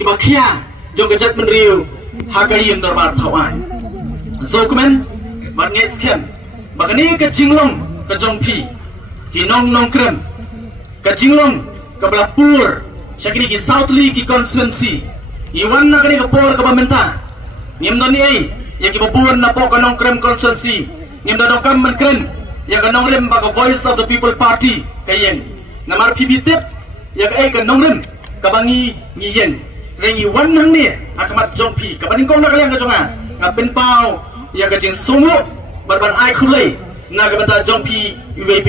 kibakia jong kejat menriu hagayim darbar tawan zokumen batnge skem bagani ke jinglong ke jongpi ki nong krem ke jinglong ke belapur syakini ki southly ki constituency iwan na kani ke por ke pamenta ngem doni ai ya ki babun na po ke nong krem constituency ngem da dokam men kren ya ke nong rem baga voice of the people party kayen namar pibitip ya ke nong rem ke bangi ngiyen rengi wan nang ni akamat jongpi ke baning kong na kalian ke jonga ngapin pau ya ke jing sumu barban ai khulai na ke bata jongpi iwe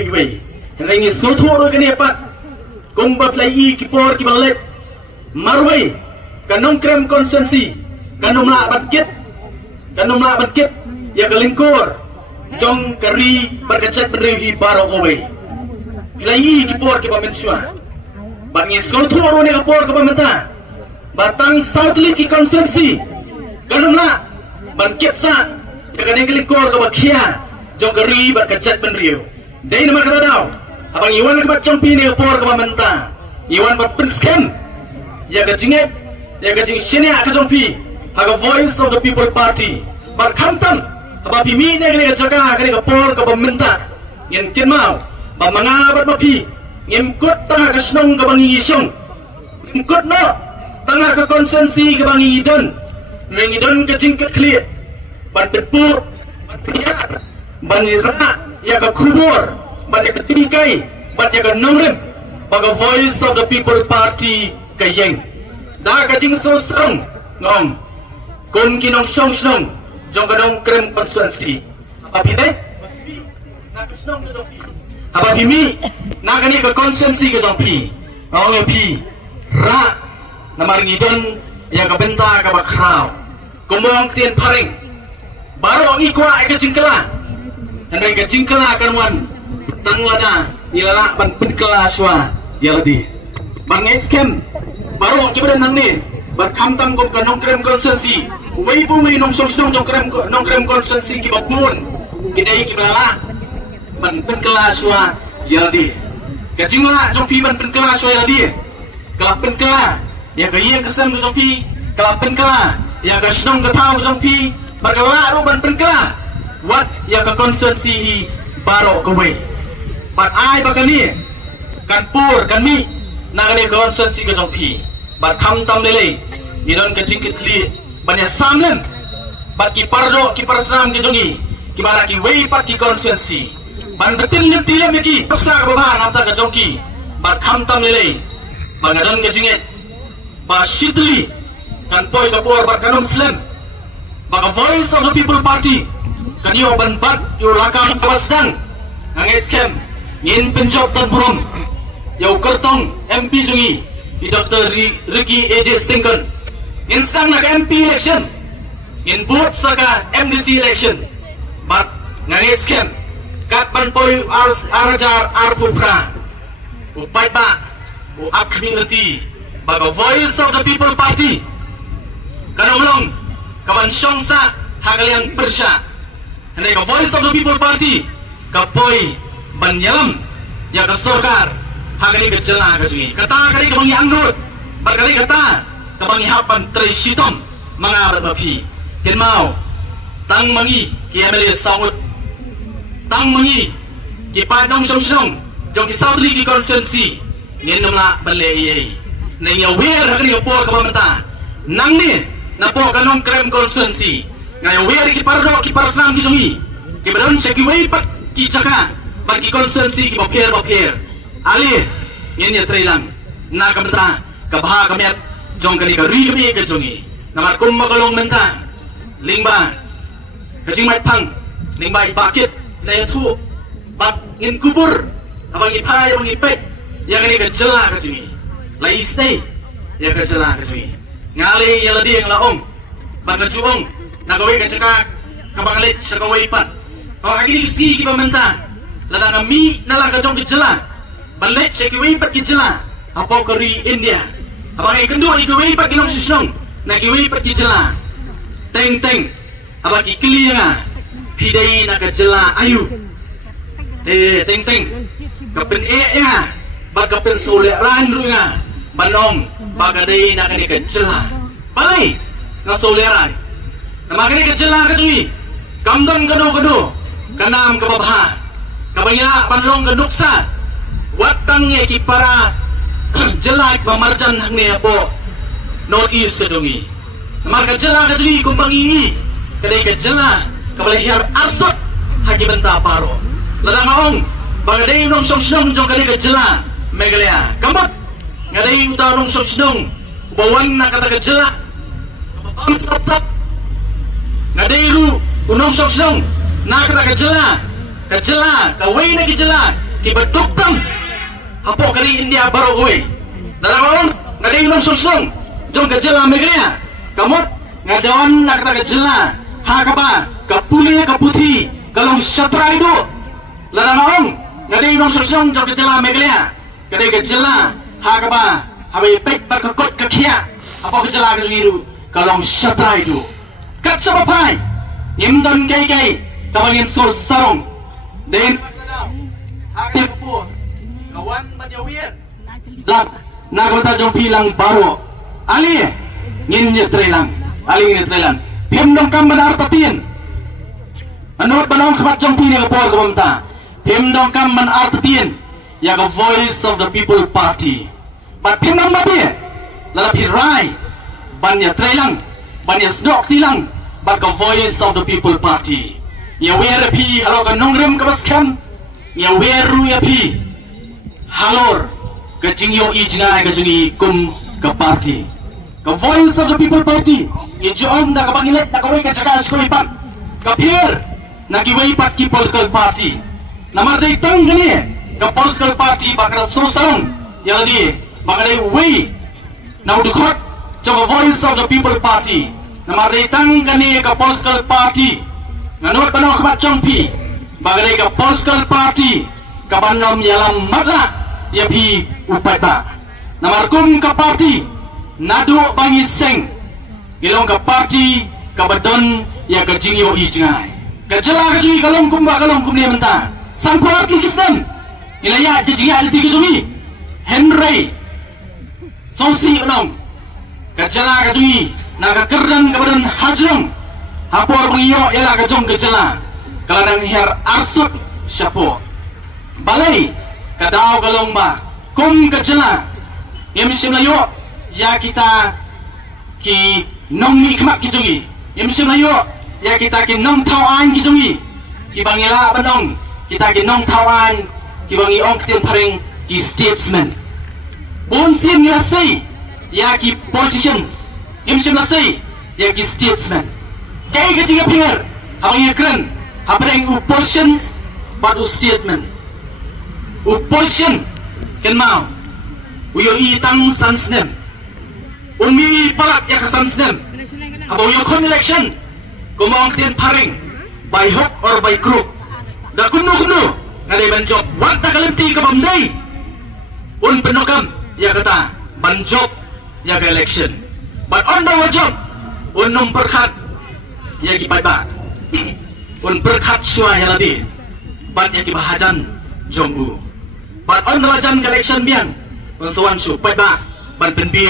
rengi sothoro ke ni pat kumba plai ki por ki balet marwai kanong krem constituency kanomla batkit ya kelingkor jong kari berkecet berihi baro kowe plai ki por ki pamensua bangi sothoro ni ki por ki pamenta batang southly ki constituency kanomla batkit sa ya kaning kelingkor ke bakia jong kari berkecet beriu dai nama kata daw abang iwan ke bat jongpi ni ke por ke pamenta iwan bat pinskem ya ke jinget ya ke jing shenia ke jongpi haga voice of the people party bat khamtam aba pimi ne ke jaga ke por ke pamenta ngin kin mau ba manga bat mapi ngim kut tanga ke snong ke bangi isong ngim kut no tanga ke konsensi ke bangi idon ngidon ke jingket clear bat berpur bat priat banira ya ke kubur banyak ketikai, banyak nongrem, baga voice of the people party kayeng. Dah kajing sosong ngom, kun kinong snong, jong kanong krem constituency. Apa pide? Nak snong ke jongpi. Apa pimi? Nak kani ke constituency ke jongpi. Ngong pi, ra, namaringidon yang kebenta ke bakrau. Kumong tien paring, baru ikwa ke jingkela. Hendai ke jingkela kanwan. Tang lada ilala ban penkela swa yaldi bangai skem baru kita nang ni berkam tam kom kanong krem constituency wei pu wei nong song jong krem constituency ki babun kidai ki bala ban penkela swa yaldi kajingla jong pi ban penkela swa yaldi kelap penkela ya ke ye kesem jong pi kelap penkela ya ke snong ke tau jong pi berkela ru ban penkela wat ya ke constituency baru kowe bat ai bakani kan pur kan mi nagani constituency ke jongpi bat kham tam lele idon ke jingkit kli banya samlem bat ki pardo ki parsam ke jongi ki bara ki wei pat ki constituency ban betin lim tilem ki paksa ke bahan amta ke jongki bat kham tam lele bangadon ke jingit ba shitli kan poi ke por bat kanom slam baga voice of the people party kan yo ban bat yo lakam sabasdang ngai scam ngin penjob dan burom yau kertong MP jungi di Dr. Ricky AJ Singkon ngin sedang nak MP election ngin boot saka MDC election but ngangit scam kat panpoy arajar arpupra upai pa u up community baga voice of the people party kanonglong kaman syongsa hagalian persya hendai ka voice of the people party kapoy banyalam ya ke sorkar hagani ke jela ke sungi kata kali ke bangi angdut berkali kata ke bangi hapan treshitom mga berbapi ken mau tang mangi ki MLA saut tang mangi ki padong syong jong ki southly ki constituency ngenumla bale ye neng ya wer hagani por ke pamenta nang ni na po kanong krem constituency ngai wer ki pardo ki parsam ki jungi ki badon cheki wei pat ki jaka bagi konstituensi ki bapir ali ini ya trailang na kamta kabha kamet jong kali ka ri kami ke jongi namar kum makalong menta lingba kajing mat pang lingba ibakit le thu bat ngin kubur abang ipai abang ipet ya kali ke jela ke jongi lai stay ya ke jela ke jongi ngali ya ladi yang laong bat ka juong na gawe ka caka kabangalit sa gawe pat oh agini si ki pamenta lala kami nala kajong kejela balik cekiwi pat kejela apa keri India abang yang kedua ikiwi pat kinong sisnong na kiwi pat kejela teng abang kikili nga pidai na kejela ayu teng kapin nga bag kapin sulit ran nga banong bagadai nak ni kejela balai na soleran nama ni kejela kejui kamdon kedo kanam ke babha kabangila panlong keduksa watang ye ki para jelai pamarjan ni apo north east kejungi nama kejela kejui kumbangi kedai kejela kabale hiar arsot haki benta paro ladang ong bagadai nong song jong kedai kejela megalea kamot ngadai uta nong song bawan na kata kejela bam tap ngadai ru unong song na kata kejela kawai na kejela ki betuktam hapo kari India baru kowe dalam orang ngadai unong song jong kejela megalea kamot ngadawan na kata kejela ha kapa kapuli kaputhi kalong satra itu ladang orang ngadai unong song jong kejela megalea kadai kejela ha kapa habai pek berkekot kekia apa kejela kesungiru kalong satra itu kat sabapai Yemdan kai tabangin sur sarong den hati pupur kawan manyawian lak nagata jong pilang baru ali ngin nyetrelang pemdong kam benar tatin anot banong khabat jong pini kapor kamta pemdong kam benar tatin ya the voice of the people party but pemdong babi lalapi rai banya trelang banya snok tilang but the voice of the people party ya wear pi halo ka nongrem ka baskan ya weru ya pi halor ka jingyo ijnga ka jungi kum ka party the voice of the people party ya jom na ka bangilet na ka way ka jagas ko ipat ka pir na ki way pat ki political party namar dai tang gani ka political party bakra susarong ya di bakra way now the court to the voice of the people party namar dai tang gani ka political party nganot banok khabat jongpi bagai ka political party ka banom yalam matla ya pi upat ba namar kum ka party nadu bangi seng ilong ka party ka badon ya ka jingyo ijngai ka jela ka jingi kalong kum ni menta sampar ki kistem ilaya ka jingi adi ki jungi Henry sosi unong ka jela ka jingi naga kerdan ka badan hajrong hapor pengiyo ialah kejong kejela kaladang her arsut syapo balai kadau galongba kum kejela yam simlayo ya kita ki nong mi kmak kijungi yam simlayo ya kita ki nong tawan kijungi ki bangila bandong kita ki nong tawan ki bangi ong tin paring ki statesman bon sin ngilasai ya ki politicians yam simlasai ya ki statesman kay ka jinga pinger habang yakren hapreng oppositions but statement opposition ken mau uyo itang sansnem unmi palat ya kasansnem habang uyo kon election kumong tin paring by hook or by crook da kunu ngalay banjok wat ta kalimti ka bamday un penokam ya kata banjok ya ka election but on the job unum perkhat ya ki ba un berkat suai ladi bat ya ki bahajan jongu bat on lajan collection biang un sawan su ba ban pen bi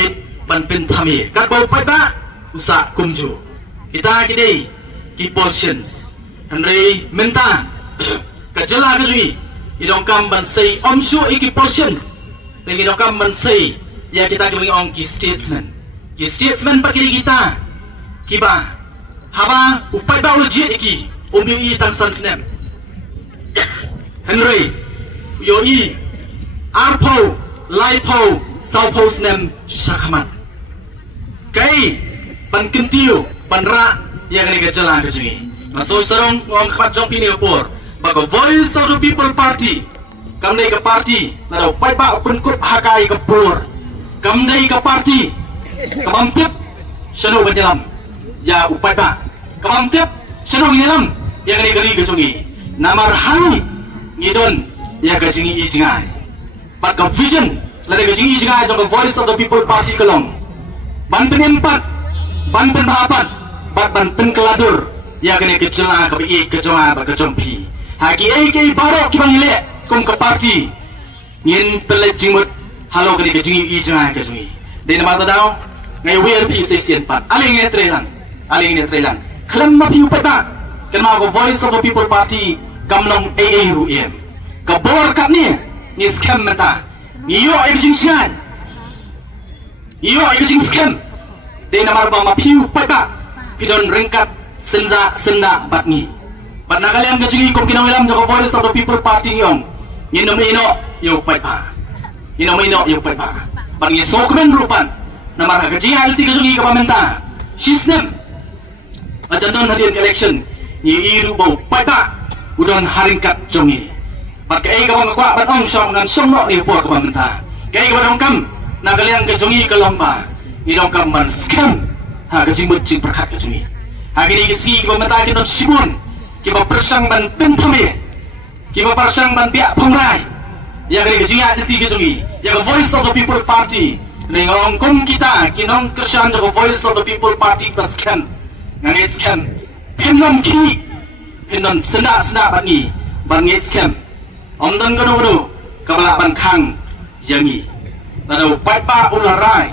ban pen thami kat bau ba usa kumju kita kidei ki portions Henry menta kajela kajui idong kam ban sei om su iki portions lagi idong kam ban sei ya kita ki ong ki statesman pak kita kiba haba upai ba uji iki umbi i tang sansnem Henry yo i arpo laipo saupo snem shakaman kai ban kentiu ban ra ya kani gajala kajungi maso sarong ngom khabat jong pini opor bago voice of the people party kamdai ka party na upai ba pun kut hakai ka pur kamdai ka party kabampip shano banjalam ya upai ba kabamtip seno ngilam ya kani gari gajungi namar hangi ngidon ya gajingi ijngai but vision lada gajingi ijngai jong voice of the people party kelong ban penempat ban penbahapat ban penkeladur ya kani kejela ka bi kejonga ba kejompi haki ai barok ki bangile kum ka party ngin pelajimut halo kani gajingi ijngai gajungi di nama tadau ngai WRP sesian pat aling ini trelang kelam mapiu pada kenal ko Voice of the People Party kamlong AA ruiem kabor kat ni scam mata iyo ekjing sian iyo ekjing scam di nama ba mapiu pada pidon ringkat senda bat ni pat nakaliam kajing ikom kinong ilam ko Voice of the People Party yong ino yo pada ino yo pada bat ni sokmen rupan nama kajing alti kajing ka pamenta sistem macam hadian election ni iru bau pada udon haringkat jongi pakai ka bang kwa batong song ngan song no ni po ka pamenta kai ka badong kam na kaliang ke jongi ke lomba ni dong kam man scam ha ka jing cing perkat ka jongi ha gini gisi ka pamenta ki don sibun ki ba persang ban pentame ki ba persang ban pia phongrai ya gini ka jing ya ti ka jongi ya ka Voice of the People Party ningong kum kita kinong kersan ka Voice of the People Party pas scam ngai scam penom ki penon senda bani ban ngai scam omdan godo kabala ban khang yangi nado paipa ularai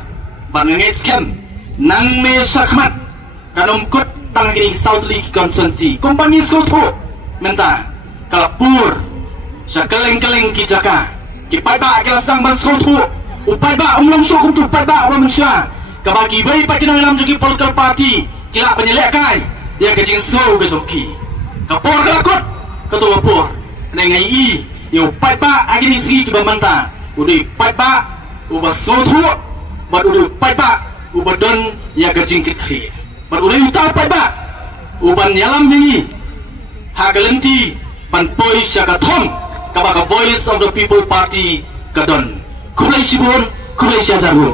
ban ngai scam nang me sakmat kanom kut tang gini South League Constituency kompani skoto menta kalapur sakeleng-keleng ki jaka ki paipa kelas tang ban skoto upaiba umlong sokum tu paipa wa manusia kabagi bai pakinang lam jogi political party kila penyelek kai yang kejing so ke joki kapor kelakot ketua por nengai i yo paipa agini sigi ke bamanta udai paipa uba sotu bad udai paipa uba don yang kejing kekri bad udai uta paipa uban yalam ini hagalenti pan poi syakathom kabaka Voice of the People Party kadon kulai sibun kulai syajaru